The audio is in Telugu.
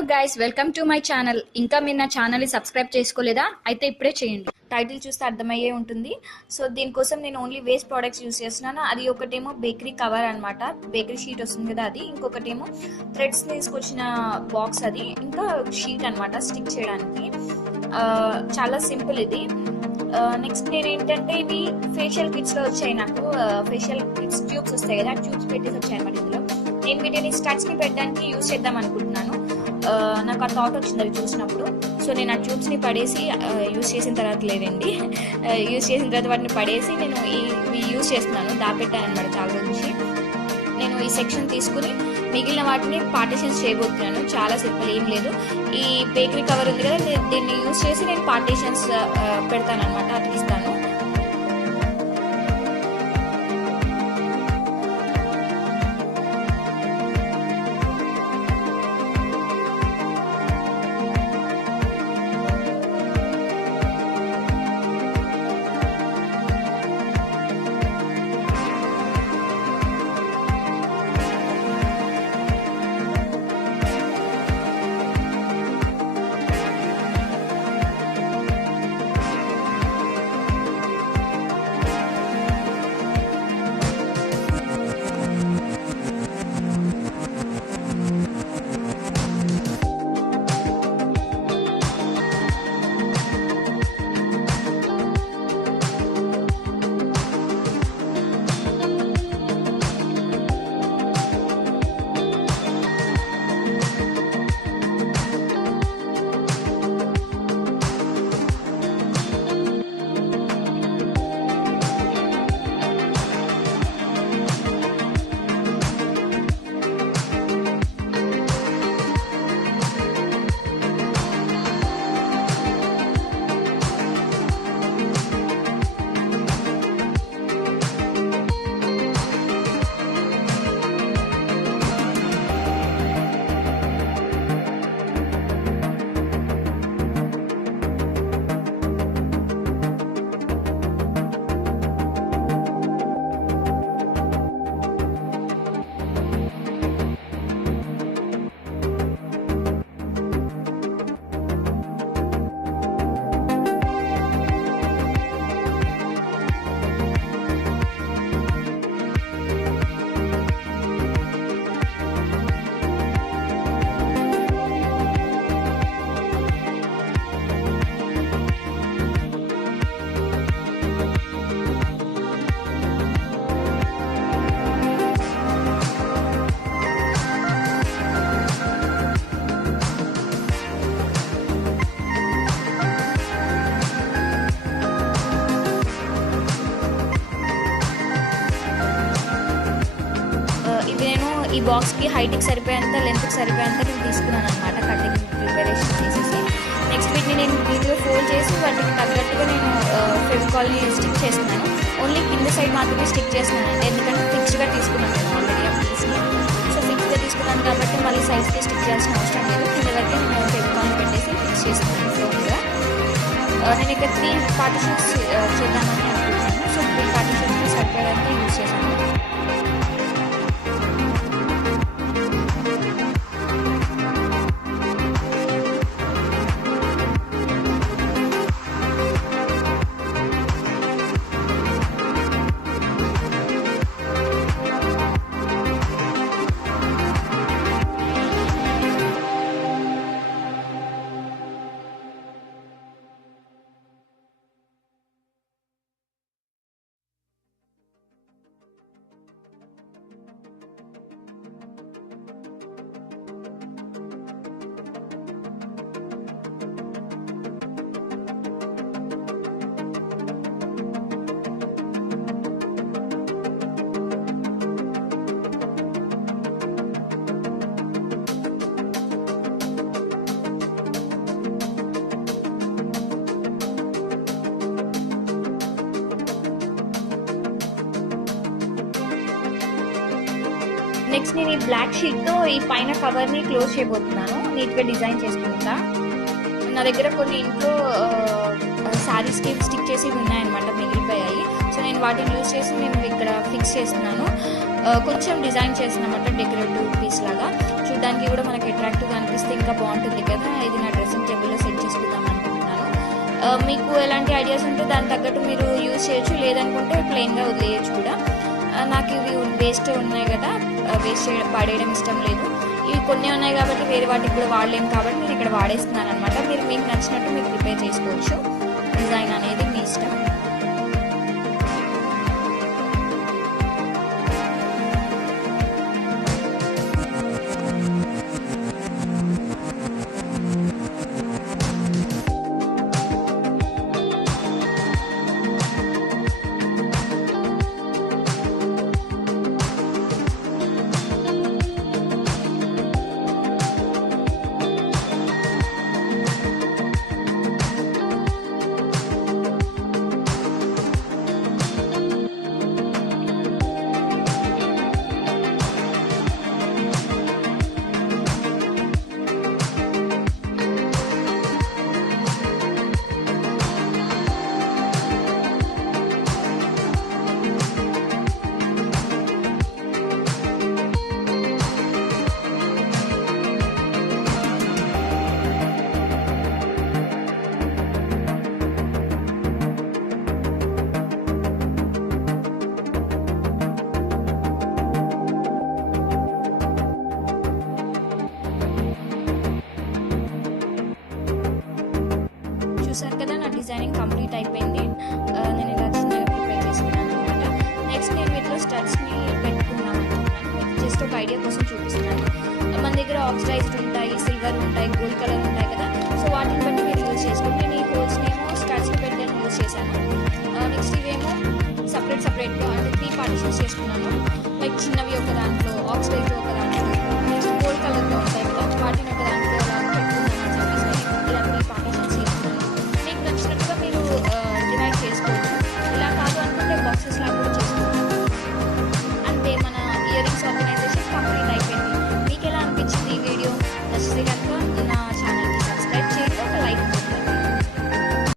Hello guys, welcome to my channel. ఇంకా మీరు నా ఛానల్ని సబ్స్క్రైబ్ చేసుకోలేదా? అయితే ఇప్పుడే చేయండి. టైటిల్ చూస్తే అర్థమయ్యే ఉంటుంది. సో దీనికోసం నేను ఓన్లీ వేస్ట్ ప్రోడక్ట్స్ యూస్ చేస్తున్నాను. అది ఒకటేమో బేకరీ కవర్ అనమాట, బేకరీ షీట్ వస్తుంది కదా అది. ఇంకొకటేమో థ్రెడ్స్ తీసుకొచ్చిన బాక్స్, అది ఇంకా షీట్ అనమాట స్టిక్ చేయడానికి. చాలా సింపుల్ ఇది. నెక్స్ట్ నేను ఏంటంటే ఇవి ఫేషియల్ కిట్స్లో వచ్చాయి. నాకు ఫేషియల్ కిట్స్ ట్యూబ్స్ వస్తాయి కదా, ట్యూబ్స్ పెట్టేసి వచ్చాయి అనమాట. ఇందులో నేను వీటిని స్టడ్స్ని పెట్టడానికి యూజ్ చేద్దాం అనుకుంటున్నాను. నాకు ఆ థాట్ వచ్చింది అది చూసినప్పుడు. సో నేను ఆ ట్యూబ్స్ని పడేసి యూజ్ చేసిన తర్వాత లేదండి యూజ్ చేసిన తర్వాత వాటిని పడేసి నేను ఇవి యూజ్ చేస్తున్నాను, దాపెట్టాను అనమాట చాలా రోజు నుంచి. నేను ఈ సెక్షన్ తీసుకుని మిగిలిన వాటిని పార్టీషన్స్ చేయబోతున్నాను. చాలా సింపుల్, ఏం లేదు. ఈ బేకరీ కవర్ ఉంది కదా, దీన్ని యూజ్ చేసి నేను పార్టీషన్స్ పెడతాను అనమాట, అతికిస్తాను. ఈ బాక్స్కి హైట్కి సరిపోయేంత, లెంత్కి సరిపోయేంత నేను తీసుకున్నాను అనమాట, కటింగ్ ప్రిపరేషన్ చేసేసి. నెక్స్ట్ వీటిని నేను నీట్గా ఫోల్డ్ చేసి వాటికి తగ్గట్టుగా నేను ఫెవికాల్ని స్టిక్ చేస్తున్నాను. ఓన్లీ కింద సైడ్ మాత్రమే స్టిక్ చేస్తున్నాను, ఎందుకంటే ఫిక్స్డ్గా తీసుకున్నాను నేను ఆల్రెడీ ఆ పీస్ని. సో ఫిక్స్గా తీసుకున్నాను కాబట్టి మళ్ళీ సైజ్కి స్టిక్ చేయాల్సిన అవసరం లేదు. కింద వరకు నేను ఫెవికాల్ని పెట్టేసి ఫిక్స్ చేస్తున్నాను ఫ్లోర్గా. నేను ఇక్కడ 3 పార్టీషన్స్ చేద్దామని అనుకుంటున్నాను. సో 3 పార్టీషన్స్కి సరిపోయడానికి యూజ్ చేశాను. నెక్స్ట్ నేను ఈ బ్లాక్ షీట్తో ఈ పైన కవర్ని క్లోజ్ చేయబోతున్నాను, నీట్గా డిజైన్ చేసుకుంటా. నా దగ్గర కొన్ని ఇంట్లో శారీస్కి స్టిక్ చేసి ఉన్నాయన్నమాట, మిగిలిపోయాయి. సో నేను వాటిని యూజ్ చేసి నేను ఇక్కడ ఫిక్స్ చేస్తున్నాను. కొంచెం డిజైన్ చేసినమాట, డెకరేటివ్ పీస్ లాగా. చూడడానికి కూడా మనకి అట్రాక్టివ్గా అనిపిస్తే ఇంకా బాగుంటుంది కదా. ఇది నా డ్రెస్సింగ్ టేబుల్లో సెట్ చేసుకుందాం అనుకుంటున్నాను. మీకు ఎలాంటి ఐడియాస్ ఉంటే దాని తగ్గట్టు మీరు యూజ్ చేయొచ్చు, లేదనుకుంటే ప్లెయిన్గా వదిలేయచ్చు కూడా. నాకు ఇవి వేస్ట్ ఉన్నాయి కదా, వేస్ట్ పడేయడం ఇష్టం లేదు. ఇవి కొన్ని ఉన్నాయి కాబట్టి వేరే వాటికి కూడా వాడలేము కాబట్టి నేను ఇక్కడ వాడేస్తున్నాను అనమాట. మీరు మీకు నచ్చినట్టు మీరు ప్రిపేర్ చేసుకోవచ్చు. డిజైన్ అనేది మీ ఇష్టం. చూసారు కదా, నా డిజైనింగ్ కంప్లీట్ అయిపోయింది. నేను ఇలా చిన్నగా ప్రిపేర్ చేసుకున్నాను అనమాట. నెక్స్ట్ నేను వీటిలో స్టడ్స్ని పెట్టుకుందాం అనుకుంటున్నాను. మీకు జస్ట్ ఒక ఐడియా కోసం చూపిస్తున్నాను. మన దగ్గర ఆక్సిడైజ్డ్ ఉంటాయి, సిల్వర్ ఉంటాయి, గోల్డ్ కలర్ ఉంటాయి కదా. సో వాటిని బట్టి మీరు యూజ్ చేసుకుంటే నేను ఈ హోల్స్ని ఏమో స్టడ్స్ని పెట్టి యూజ్ చేశాను. నెక్స్ట్ ఇవేమో సపరేట్గా అంటే 3 పార్టిషన్స్ చేసుకున్నాను. లైక్ చిన్నవి ఒక